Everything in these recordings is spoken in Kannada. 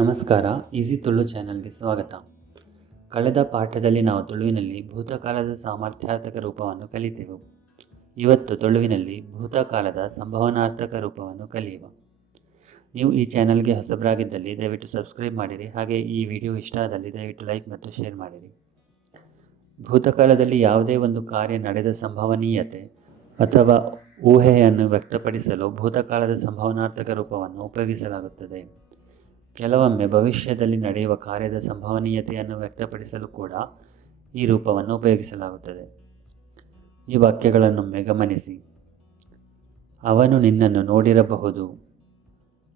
ನಮಸ್ಕಾರ, ಈಸಿ ತುಳು ಚಾನಲ್ಗೆ ಸ್ವಾಗತ. ಕಳೆದ ಪಾಠದಲ್ಲಿ ನಾವು ತುಳುವಿನಲ್ಲಿ ಭೂತಕಾಲದ ಸಾಮರ್ಥ್ಯಾರ್ಥಕ ರೂಪವನ್ನು ಕಲಿತೆವು. ಇವತ್ತು ತುಳುವಿನಲ್ಲಿ ಭೂತಕಾಲದ ಸಂಭವನಾರ್ಥಕ ರೂಪವನ್ನು ಕಲಿಯುವ. ನೀವು ಈ ಚಾನಲ್ಗೆ ಹೊಸಬರಾಗಿದ್ದಲ್ಲಿ ದಯವಿಟ್ಟು ಸಬ್ಸ್ಕ್ರೈಬ್ ಮಾಡಿರಿ. ಹಾಗೆ ಈ ವಿಡಿಯೋ ಇಷ್ಟ ಆದಲ್ಲಿ ದಯವಿಟ್ಟು ಲೈಕ್ ಮತ್ತು ಶೇರ್ ಮಾಡಿರಿ. ಭೂತಕಾಲದಲ್ಲಿ ಯಾವುದೇ ಒಂದು ಕಾರ್ಯ ನಡೆದ ಸಂಭವನೀಯತೆ ಅಥವಾ ಊಹೆಯನ್ನು ವ್ಯಕ್ತಪಡಿಸಲು ಭೂತಕಾಲದ ಸಂಭವನಾರ್ಥಕ ರೂಪವನ್ನು ಉಪಯೋಗಿಸಲಾಗುತ್ತದೆ. ಕೆಲವೊಮ್ಮೆ ಭವಿಷ್ಯದಲ್ಲಿ ನಡೆಯುವ ಕಾರ್ಯದ ಸಂಭವನೀಯತೆಯನ್ನು ವ್ಯಕ್ತಪಡಿಸಲು ಕೂಡ ಈ ರೂಪವನ್ನು ಉಪಯೋಗಿಸಲಾಗುತ್ತದೆ. ಈ ವಾಕ್ಯಗಳನ್ನೊಮ್ಮೆ ಗಮನಿಸಿ. ಅವನು ನಿನ್ನನ್ನು ನೋಡಿರಬಹುದು,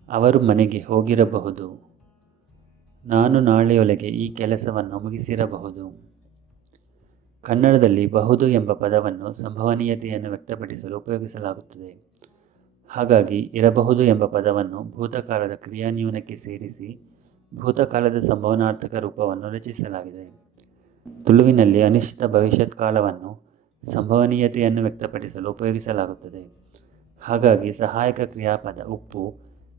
ಅವರು ಮನೆಗೆ ಹೋಗಿರಬಹುದು, ನಾನು ನಾಳೆಯೊಳಗೆ ಈ ಕೆಲಸವನ್ನು ಮುಗಿಸಿರಬಹುದು. ಕನ್ನಡದಲ್ಲಿ ಬಹುದು ಎಂಬ ಪದವನ್ನು ಸಂಭವನೀಯತೆಯನ್ನು ವ್ಯಕ್ತಪಡಿಸಲು ಉಪಯೋಗಿಸಲಾಗುತ್ತದೆ. ಹಾಗಾಗಿ ಇರಬಹುದು ಎಂಬ ಪದವನ್ನು ಭೂತಕಾಲದ ಕ್ರಿಯಾನ್ಯೂನಕ್ಕೆ ಸೇರಿಸಿ ಭೂತಕಾಲದ ಸಂಭವನಾರ್ಥಕ ರೂಪವನ್ನು ರಚಿಸಲಾಗಿದೆ. ತುಳುವಿನಲ್ಲಿ ಅನಿಶ್ಚಿತ ಭವಿಷ್ಯತ್ ಕಾಲವನ್ನು ಸಂಭವನೀಯತೆಯನ್ನು ವ್ಯಕ್ತಪಡಿಸಲು ಉಪಯೋಗಿಸಲಾಗುತ್ತದೆ. ಹಾಗಾಗಿ ಸಹಾಯಕ ಕ್ರಿಯಾಪದ ಉಪ್ಪು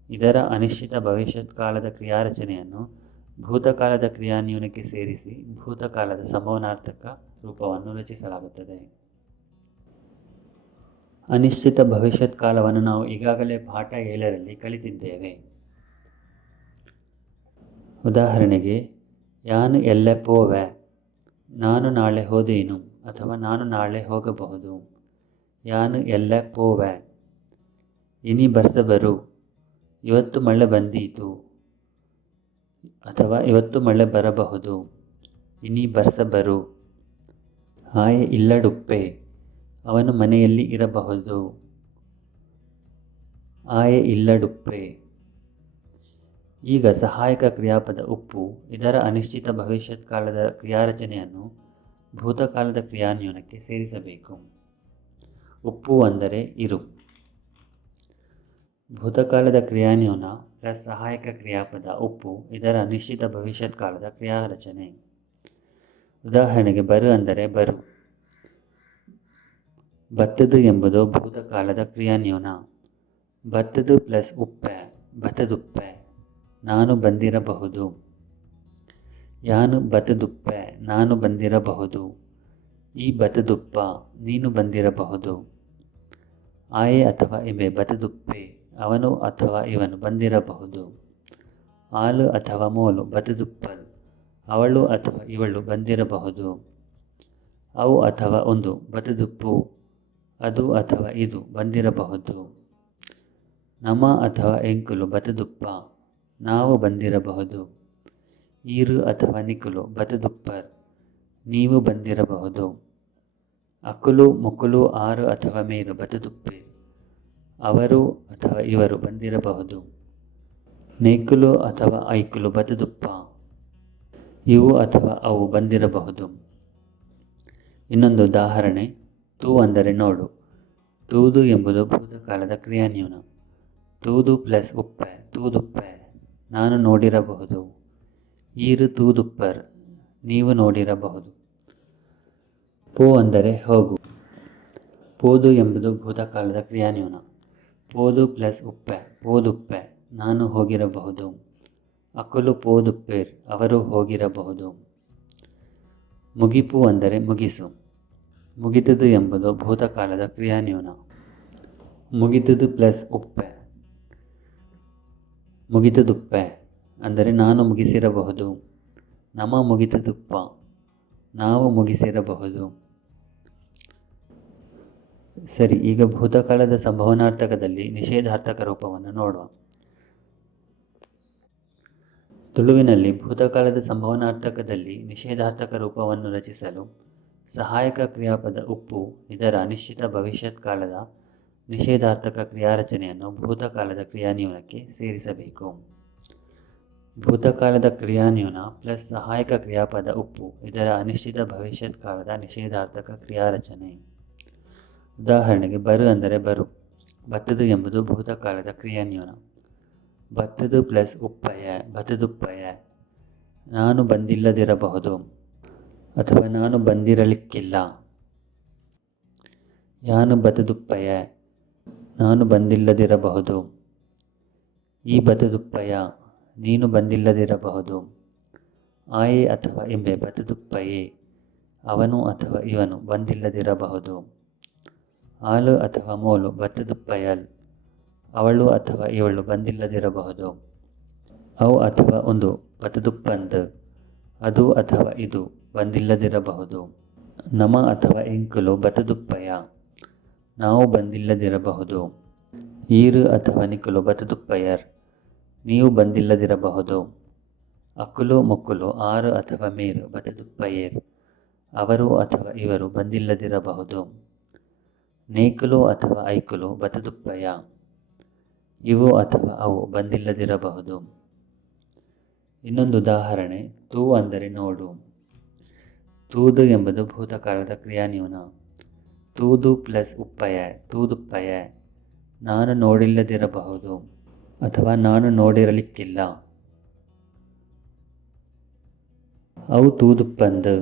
ಇದರ ಅನಿಶ್ಚಿತ ಭವಿಷ್ಯತ್ ಕಾಲದ ಕ್ರಿಯಾರಚನೆಯನ್ನು ಭೂತಕಾಲದ ಕ್ರಿಯಾನ್ಯೂನಕ್ಕೆ ಸೇರಿಸಿ ಭೂತಕಾಲದ ಸಂಭವನಾರ್ಥಕ ರೂಪವನ್ನು ರಚಿಸಲಾಗುತ್ತದೆ. ಅನಿಶ್ಚಿತ ಭವಿಷ್ಯತ್ ಕಾಲವನ್ನು ನಾವು ಈಗಾಗಲೇ ಪಾಠ 7ರಲ್ಲಿ ಕಲಿತಿದ್ದೇವೆ. ಉದಾಹರಣೆಗೆ, ಯಾನು ಎಲ್ಲೆ ಪೋವೆ, ನಾನು ನಾಳೆ ಹೋದೇನು ಅಥವಾ ನಾನು ನಾಳೆ ಹೋಗಬಹುದು. ಯಾನು ಎಲ್ಲೆ ಪೋವೆ. ಇನಿ ಬರ್ಸಬರು, ಇವತ್ತು ಮಳೆ ಬಂದೀತು ಅಥವಾ ಇವತ್ತು ಮಳೆ ಬರಬಹುದು. ಇನಿ ಬರ್ಸಬರು. ಆಯೆ ಇಲ್ಲಡುಪ್ಪೆ, ಅವನು ಮನೆಯಲ್ಲಿ ಇರಬಹುದು. ಆಯೆ ಇಲ್ಲಡುಪ್ಪೆ. ಈಗ ಸಹಾಯಕ ಕ್ರಿಯಾಪದ ಉಪ್ಪು ಇದರ ಅನಿಶ್ಚಿತ ಭವಿಷ್ಯತ್ ಕಾಲದ ಕ್ರಿಯಾರಚನೆಯನ್ನು ಭೂತಕಾಲದ ಕ್ರಿಯಾನ್ಯೂನಕ್ಕೆ ಸೇರಿಸಬೇಕು. ಉಪ್ಪು ಅಂದರೆ ಇರು. ಭೂತಕಾಲದ ಕ್ರಿಯಾನ್ಯೂನ ಪ್ಲಸ್ ಸಹಾಯಕ ಕ್ರಿಯಾಪದ ಉಪ್ಪು ಇದರ ಅನಿಶ್ಚಿತ ಭವಿಷ್ಯತ್ ಕಾಲದ ಕ್ರಿಯಾರಚನೆ. ಉದಾಹರಣೆಗೆ, ಬರು ಅಂದರೆ ಬರು. ಬತ್ತದು ಎಂಬುದು ಭೂತಕಾಲದ ಕ್ರಿಯಾನ್ಯೂನ. ಬತ್ತದು ಪ್ಲಸ್ ಉಪ್ಪೆ ಬತದುಪ್ಪೆ, ನಾನು ಬಂದಿರಬಹುದು. ಯಾನು ಬತದುಪ್ಪೆ, ನಾನು ಬಂದಿರಬಹುದು. ಈ ಬತದುಪ್ಪ, ನೀನು ಬಂದಿರಬಹುದು. ಆಯೆ ಅಥವಾ ಇಬೆ ಬತದುಪ್ಪೆ, ಅವನು ಅಥವಾ ಇವನು ಬಂದಿರಬಹುದು. ಆಲು ಅಥವಾ ಮೋಲು ಬತದುಪ್ಪಲ್, ಅವಳು ಅಥವಾ ಇವಳು ಬಂದಿರಬಹುದು. ಅವು ಅಥವಾ ಒಂದು ಬತದುಪ್ಪು, ಅದು ಅಥವಾ ಇದು ಬಂದಿರಬಹುದು. ನಮ ಅಥವಾ ಎಂಕುಲು ಬತದುಪ್ಪ, ನಾವು ಬಂದಿರಬಹುದು. ಈರು ಅಥವಾ ನಿಕುಲು ಬತದುಪ್ಪರ್, ನೀವು ಬಂದಿರಬಹುದು. ಅಕುಲು ಮುಕುಲು ಆರು ಅಥವಾ ಮೇರು ಬತದುಪ್ಪೆ, ಅವರು ಅಥವಾ ಇವರು ಬಂದಿರಬಹುದು. ನೇಕುಲು ಅಥವಾ ಐಕುಲು ಬತದುಪ್ಪ, ಇವು ಅಥವಾ ಅವು ಬಂದಿರಬಹುದು. ಇನ್ನೊಂದು ಉದಾಹರಣೆ, ತೂ ಅಂದರೆ ನೋಡು. ತೂದು ಎಂಬುದು ಭೂತಕಾಲದ ಕ್ರಿಯಾನ್ಯೂನ. ತೂದು ಪ್ಲಸ್ ಉಪ್ಪೆ ತೂದುಪ್ಪೆ, ನಾನು ನೋಡಿರಬಹುದು. ಈರು ತೂದುಪ್ಪರ್, ನೀವು ನೋಡಿರಬಹುದು. ಪೋ ಅಂದರೆ ಹೋಗು. ಪೋದು ಎಂಬುದು ಭೂತಕಾಲದ ಕ್ರಿಯಾನ್ಯೂನ. ಪೋದು ಪ್ಲಸ್ ಉಪ್ಪೆ ಪೋದುಪ್ಪೆ, ನಾನು ಹೋಗಿರಬಹುದು. ಅಕುಲು ಪೋದುಪ್ಪೇರ್, ಅವರು ಹೋಗಿರಬಹುದು. ಮುಗಿಪು ಅಂದರೆ ಮುಗಿಸು. ಮುಗಿತದು ಎಂಬುದು ಭೂತಕಾಲದ ಕ್ರಿಯಾನ್ಯೂನ. ಮುಗಿತದು ಪ್ಲಸ್ ಉಪ್ಪೆ ಮುಗಿತದುಪ್ಪೆ ಅಂದರೆ ನಾನು ಮುಗಿಸಿರಬಹುದು. ನಮ ಮುಗಿತದುಪ್ಪ, ನಾವು ಮುಗಿಸಿರಬಹುದು. ಸರಿ, ಈಗ ಭೂತಕಾಲದ ಸಂಭವನಾರ್ಥಕದಲ್ಲಿ ನಿಷೇಧಾರ್ಥಕ ರೂಪವನ್ನು ನೋಡುವ. ತುಳುವಿನಲ್ಲಿ ಭೂತಕಾಲದ ಸಂಭವನಾರ್ಥಕದಲ್ಲಿ ನಿಷೇಧಾರ್ಥಕ ರೂಪವನ್ನು ರಚಿಸಲು ಸಹಾಯಕ ಕ್ರಿಯಾಪದ ಉಪ್ಪು ಇದರ ಅನಿಶ್ಚಿತ ಭವಿಷ್ಯತ್ ಕಾಲದ ನಿಷೇಧಾರ್ಥಕ ಕ್ರಿಯಾರಚನೆಯನ್ನು ಭೂತಕಾಲದ ಕ್ರಿಯಾನ್ಯೂನಕ್ಕೆ ಸೇರಿಸಬೇಕು. ಭೂತಕಾಲದ ಕ್ರಿಯಾನ್ಯೂನ ಪ್ಲಸ್ ಸಹಾಯಕ ಕ್ರಿಯಾಪದ ಉಪ್ಪು ಇದರ ಅನಿಶ್ಚಿತ ಭವಿಷ್ಯತ್ ಕಾಲದ ನಿಷೇಧಾರ್ಥಕ ಕ್ರಿಯಾರಚನೆ. ಉದಾಹರಣೆಗೆ, ಬರು ಅಂದರೆ ಬರು. ಬತ್ತದು ಎಂಬುದು ಭೂತಕಾಲದ ಕ್ರಿಯಾನ್ಯೂನ. ಬತ್ತದು ಪ್ಲಸ್ ಉಪ್ಪಯ ಬತದುಪ್ಪಯ, ನಾನು ಬಂದಿಲ್ಲದಿರಬಹುದು ಅಥವಾ ನಾನು ಬಂದಿರಲಿಕ್ಕಿಲ್ಲ. ಯಾನು ಬತದುಪ್ಪಯ, ನಾನು ಬಂದಿಲ್ಲದಿರಬಹುದು. ಈ ಬತದುಪ್ಪಯ, ನೀನು ಬಂದಿಲ್ಲದಿರಬಹುದು. ಆಯೆ ಅಥವಾ ಎಂಬೆ ಬತದುಪ್ಪಯೇ, ಅವನು ಅಥವಾ ಇವನು ಬಂದಿಲ್ಲದಿರಬಹುದು. ಆಳು ಅಥವಾ ಮೋಲು ಬತದುಪ್ಪಯಲ್, ಅವಳು ಅಥವಾ ಇವಳು ಬಂದಿಲ್ಲದಿರಬಹುದು. ಅವು ಅಥವಾ ಒಂದು ಬತದುಪ್ಪಂದ್, ಅದು ಅಥವಾ ಇದು ಬಂದಿಲ್ಲದಿರಬಹುದು. ನಮ ಅಥವಾ ಎಂಕುಲು ಬತದುಪ್ಪಯ, ನಾವು ಬಂದಿಲ್ಲದಿರಬಹುದು. ಈರು ಅಥವಾ ನಿಕುಲು ಬತದುಪ್ಪಯರ್, ನೀವು ಬಂದಿಲ್ಲದಿರಬಹುದು. ಅಕುಲು ಮೊಕ್ಕುಲು ಆರು ಅಥವಾ ಮೇರು ಬತದುಪ್ಪಯೇರ್, ಅವರು ಅಥವಾ ಇವರು ಬಂದಿಲ್ಲದಿರಬಹುದು. ನೇಕುಲು ಅಥವಾ ಐಕುಲು ಬತದುಪ್ಪಯ, ಇವು ಅಥವಾ ಅವು ಬಂದಿಲ್ಲದಿರಬಹುದು. ಇನ್ನೊಂದು ಉದಾಹರಣೆ, ತೂ ಅಂದರೆ ನೋಡು. ತೂದು ಎಂಬುದು ಭೂತಕಾಲದ ಕ್ರಿಯಾನ್ಯೂನ. ತೂದು ಪ್ಲಸ್ ಉಪ್ಪಯ ತೂದುಪ್ಪಯ, ನಾನು ನೋಡಿಲ್ಲದಿರಬಹುದು ಅಥವಾ ನಾನು ನೋಡಿರಲಿಕ್ಕಿಲ್ಲ. ಅವು ತೂದುಪ್ಪಂದು,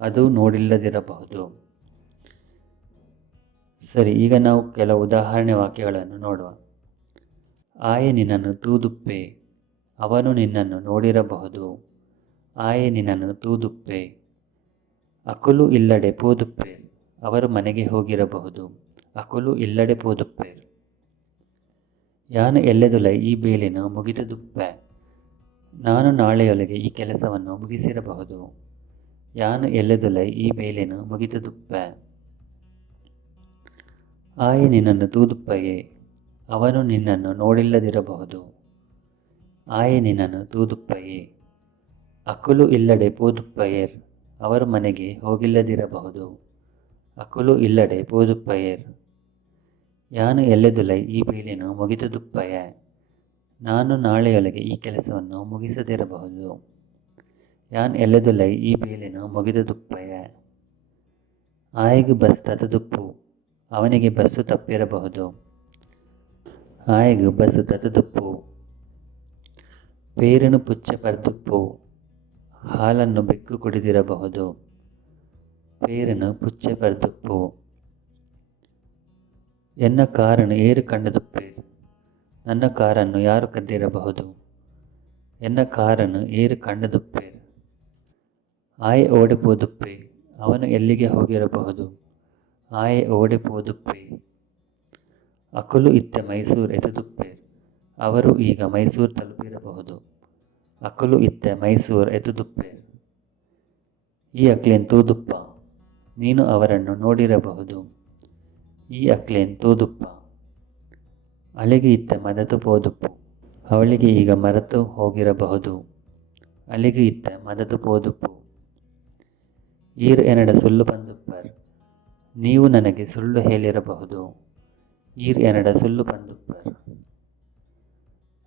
ಅದು ನೋಡಿಲ್ಲದಿರಬಹುದು. ಸರಿ, ಈಗ ನಾವು ಕೆಲವು ಉದಾಹರಣೆ ವಾಕ್ಯಗಳನ್ನು ನೋಡುವ. ಆಯೆ ನಿನ್ನನ್ನು ತೂದುಪ್ಪೆ, ಅವನು ನಿನ್ನನ್ನು ನೋಡಿರಬಹುದು. ಆಯೆ ನಿನ್ನನ್ನು ತೂದುಪ್ಪೆ. ಅಕುಲು ಇಲ್ಲಡೆ ಪೋದುಪ್ಪೆ, ಅವರು ಮನೆಗೆ ಹೋಗಿರಬಹುದು. ಅಕುಲು ಇಲ್ಲಡೆ ಪೋದುಪ್ಪೆ. ಯಾನು ಎಲ್ಲೆದುಲೈ ಈ ಬೇಲಿನ ಮುಗಿತದುಪ್ಪೆ, ನಾನು ನಾಳೆಯೊಳಗೆ ಈ ಕೆಲಸವನ್ನು ಮುಗಿಸಿರಬಹುದು. ಯಾನು ಎಲ್ಲೆದುಲೈ ಈ ಬೇಲಿನ ಮುಗಿತದುಪ್ಪೆ. ಆಯೆ ನಿನ್ನನ್ನು ತೂದುಪ್ಪಯೇ, ಅವನು ನಿನ್ನನ್ನು ನೋಡಿಲ್ಲದಿರಬಹುದು. ಆಯೆ ನಿನ್ನನ್ನು ತೂದುಪ್ಪಯೇ. ಅಕುಲು ಇಲ್ಲಡೆ ಪೋದುಪ್ಪಯೇರ್, ಅವರು ಮನೆಗೆ ಹೋಗಿಲ್ಲದಿರಬಹುದು. ಅಕುಲು ಇಲ್ಲಡೆ ಪೋದುಪ್ಪಯೇರ್. ಯಾನು ಎಲ್ಲೆದುಲೈ ಈ ಬೇಲಿನ ಮುಗಿತದುಪ್ಪಯ, ನಾನು ನಾಳೆಯೊಳಗೆ ಈ ಕೆಲಸವನ್ನು ಮುಗಿಸದಿರಬಹುದು. ಯಾನ್ ಎಲ್ಲೆದುಲೈ ಈ ಬೇಲಿನ ಮುಗಿತದುಪ್ಪಯ. ಆಯೆಗು ಬಸ್ ತತದುಪ್ಪು, ಅವನಿಗೆ ಬಸ್ಸು ತಪ್ಪಿರಬಹುದು. ಆಯೆಗು ಬಸ್ಸು ತತದುಪ್ಪು. ಪೇರನು ಪುಚ್ಚ ಪರ್ದುಪ್ಪು, ಹಾಲನ್ನು ಬೆಕ್ಕು ಕುಡಿದಿರಬಹುದು. ಪೇರನು ಪುಚ್ಚ ಪರ್ದುಪ್ಪು. ಎನ್ನ ಕಾರನ್ನು ಏರು ಕಂಡದುಪ್ಪೇರ್, ನನ್ನ ಕಾರನ್ನು ಯಾರು ಕದ್ದಿರಬಹುದು. ಎನ್ನ ಕಾರನ್ನು ಏರು ಕಂಡದುಪ್ಪೇರ್. ಆಯೆ ಓಡಿಪೋದುಪ್ಪೆ, ಅವನು ಎಲ್ಲಿಗೆ ಹೋಗಿರಬಹುದು. ಆಯೆ ಓಡಿಪೋದುಪ್ಪೆ. ಅಕುಲು ಇತ್ತೆ ಮೈಸೂರು ಎತುದುಪ್ಪೇರ್, ಅವರು ಈಗ ಮೈಸೂರು ತಲುಪಿರಬಹುದು. ಅಕುಲು ಇತ್ತೆ ಮೈಸೂರು ಎತುದುಪ್ಪೇರ್. ಈ ಅಕ್ಲೇನ್ ತೂದುಪ್ಪ, ನೀನು ಅವರನ್ನು ನೋಡಿರಬಹುದು. ಈ ಅಕ್ಲೇನ್ ತೂದುಪ್ಪ. ಅಲೆಗೆ ಇತ್ತೆ ಮದತು ಪೋದುಪ್ಪು, ಅವಳಿಗೆ ಈಗ ಮರೆತು ಹೋಗಿರಬಹುದು. ಅಲೆಗೆ ಇತ್ತೆ ಮದತು ಪೋದುಪ್ಪು. ಈರು ಎನಡ ಸುಳ್ಳು ಪಂದುಪ್ಪರ್, ನೀವು ನನಗೆ ಸುಳ್ಳು ಹೇಳಿರಬಹುದು. ಈರು ಎನಡ ಸುಳ್ಳು ಪಂದುಪ್ಪರ್.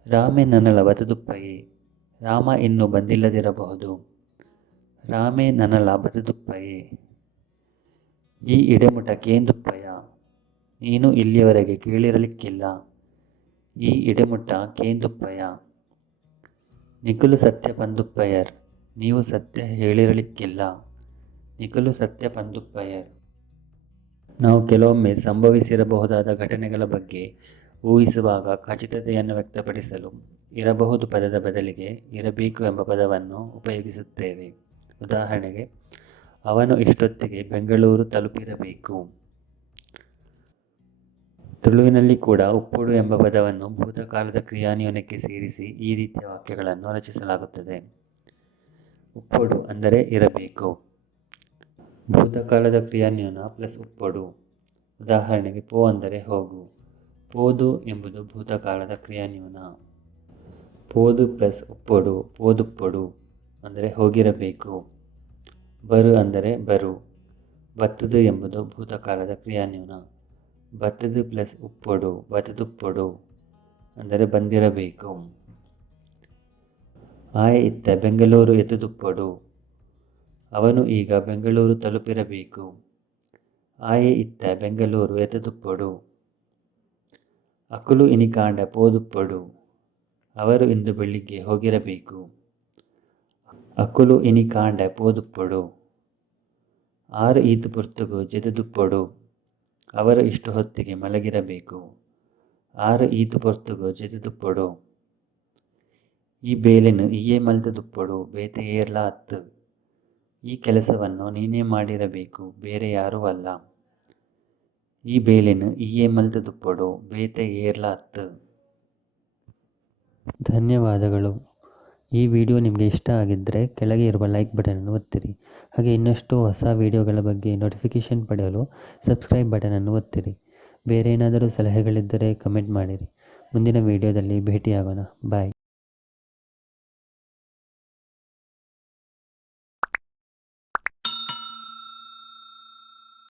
ರಾಮೆ ನನಲ ಬತದುಪ್ಪಯೇ, ರಾಮ ಇನ್ನೂ ಬಂದಿಲ್ಲದಿರಬಹುದು. ರಾಮೆ ನನಲ ಬತದುಪ್ಪಯೇ. ಈ ಇಡೆಮುಟ ಕೇಂದುಪ್ಪಯ, ನೀನು ಇಲ್ಲಿಯವರೆಗೆ ಕೇಳಿರಲಿಕ್ಕಿಲ್ಲ. ಈ ಇಡೆಮುಟ ಕೇಂದುಪ್ಪಯ. ನಿಕುಲು ಸತ್ಯ ಪಂದುಪ್ಪಯರ್, ನೀವು ಸತ್ಯ ಹೇಳಿರಲಿಕ್ಕಿಲ್ಲ. ನಿಕುಲು ಸತ್ಯ ಪಂದುಪ್ಪಯರ್. ನಾವು ಕೆಲವೊಮ್ಮೆ ಸಂಭವಿಸಿರಬಹುದಾದ ಘಟನೆಗಳ ಬಗ್ಗೆ ಊಹಿಸುವಾಗ ಖಚಿತತೆಯನ್ನು ವ್ಯಕ್ತಪಡಿಸಲು ಇರಬಹುದು ಪದದ ಬದಲಿಗೆ ಇರಬೇಕು ಎಂಬ ಪದವನ್ನು ಉಪಯೋಗಿಸುತ್ತೇವೆ. ಉದಾಹರಣೆಗೆ, ಅವನು ಇಷ್ಟೊತ್ತಿಗೆ ಬೆಂಗಳೂರು ತಲುಪಿರಬೇಕು. ತುಳುವಿನಲ್ಲಿ ಕೂಡ ಉಪ್ಪೊಡು ಎಂಬ ಪದವನ್ನು ಭೂತಕಾಲದ ಕ್ರಿಯಾನ್ವಯಕ್ಕೆ ಸೇರಿಸಿ ಈ ರೀತಿಯ ವಾಕ್ಯಗಳನ್ನು ರಚಿಸಲಾಗುತ್ತದೆ. ಉಪ್ಪೊಡು ಅಂದರೆ ಇರಬೇಕು. ಭೂತಕಾಲದ ಕ್ರಿಯಾನ್ವಯ ಪ್ಲಸ್ ಉಪ್ಪೊಡು. ಉದಾಹರಣೆಗೆ, ಪೋ ಅಂದರೆ ಹೋಗು. ಪೋದು ಎಂಬುದು ಭೂತಕಾಲದ ಕ್ರಿಯಾನ್ವಯ. ಪೋದು ಪ್ಲಸ್ ಉಪ್ಪೊಡು ಪೋದುಪ್ಪೊಡು ಅಂದರೆ ಹೋಗಿರಬೇಕು. ಬರು ಅಂದರೆ ಬರು. ಬತ್ತದು ಎಂಬುದು ಭೂತಕಾಲದ ಕ್ರಿಯಾನ್ವಯ. ಬತ್ತದು ಪ್ಲಸ್ ಉಪ್ಪೊಡು ಬತದುಪ್ಪೊಡು ಅಂದರೆ ಬಂದಿರಬೇಕು. ಆಯೆ ಇತ್ತ ಬೆಂಗಳೂರು ಎತುದುಪ್ಪೊಡು, ಅವನು ಈಗ ಬೆಂಗಳೂರು ತಲುಪಿರಬೇಕು. ಆಯೆ ಇತ್ತ ಬೆಂಗಳೂರು ಎತುದುಪ್ಪೊಡು. ಅಕುಲು ಇನಿಕಾಂಡ ಪೋದುಪ್ಪೊಡು, ಅವರು ಇಂದು ಬೆಳಿಗ್ಗೆ ಹೋಗಿರಬೇಕು. ಅಕುಲು ಇನಿಕಾಂಡ ಪೋದುಪ್ಪೊಡು. ಆರು ಈತು ಪುರ್ತುಗು ಜೆತುದುಪ್ಪೊಡು, ಅವರು ಇಷ್ಟು ಹೊತ್ತಿಗೆ ಮಲಗಿರಬೇಕು. ಆರು ಈತು ಪೊರ್ತುಗು ಜೆತುದುಪ್ಪೊಡು. ಈ ಬೇಲೆನು ಈಯೇ ಮಲ್ತು ದುಪ್ಪೊಡು ಬೇತೆ ಏರ್ಲ ಅತ್ತು. ಈ ಕೆಲಸವನ್ನು ನೀನೇ ಮಾಡಿರಬೇಕು, ಬೇರೆ ಯಾರೂ ಅಲ್ಲ. ಈ ಬೇಲೆನು ಈಯೇ ಮಲ್ತು ದುಪ್ಪೊಡು ಬೇತೆ ಏರ್ಲ ಅತ್ತು. ಧನ್ಯವಾದಗಳು. ಈ ವಿಡಿಯೋ ನಿಮಗೆ ಇಷ್ಟ ಆಗಿದ್ದರೆ ಕೆಳಗೆ ಇರುವ ಲೈಕ್ ಬಟನನ್ನು ಒತ್ತಿರಿ. ಹಾಗೆ ಇನ್ನಷ್ಟು ಹೊಸ ವಿಡಿಯೋಗಳ ಬಗ್ಗೆ ನೋಟಿಫಿಕೇಷನ್ ಪಡೆಯಲು ಸಬ್ಸ್ಕ್ರೈಬ್ ಬಟನನ್ನು ಒತ್ತಿರಿ. ಬೇರೆ ಏನಾದರೂ ಸಲಹೆಗಳಿದ್ದರೆ ಕಮೆಂಟ್ ಮಾಡಿರಿ. ಮುಂದಿನ ವಿಡಿಯೋದಲ್ಲಿ ಭೇಟಿಯಾಗೋಣ. ಬಾಯ್.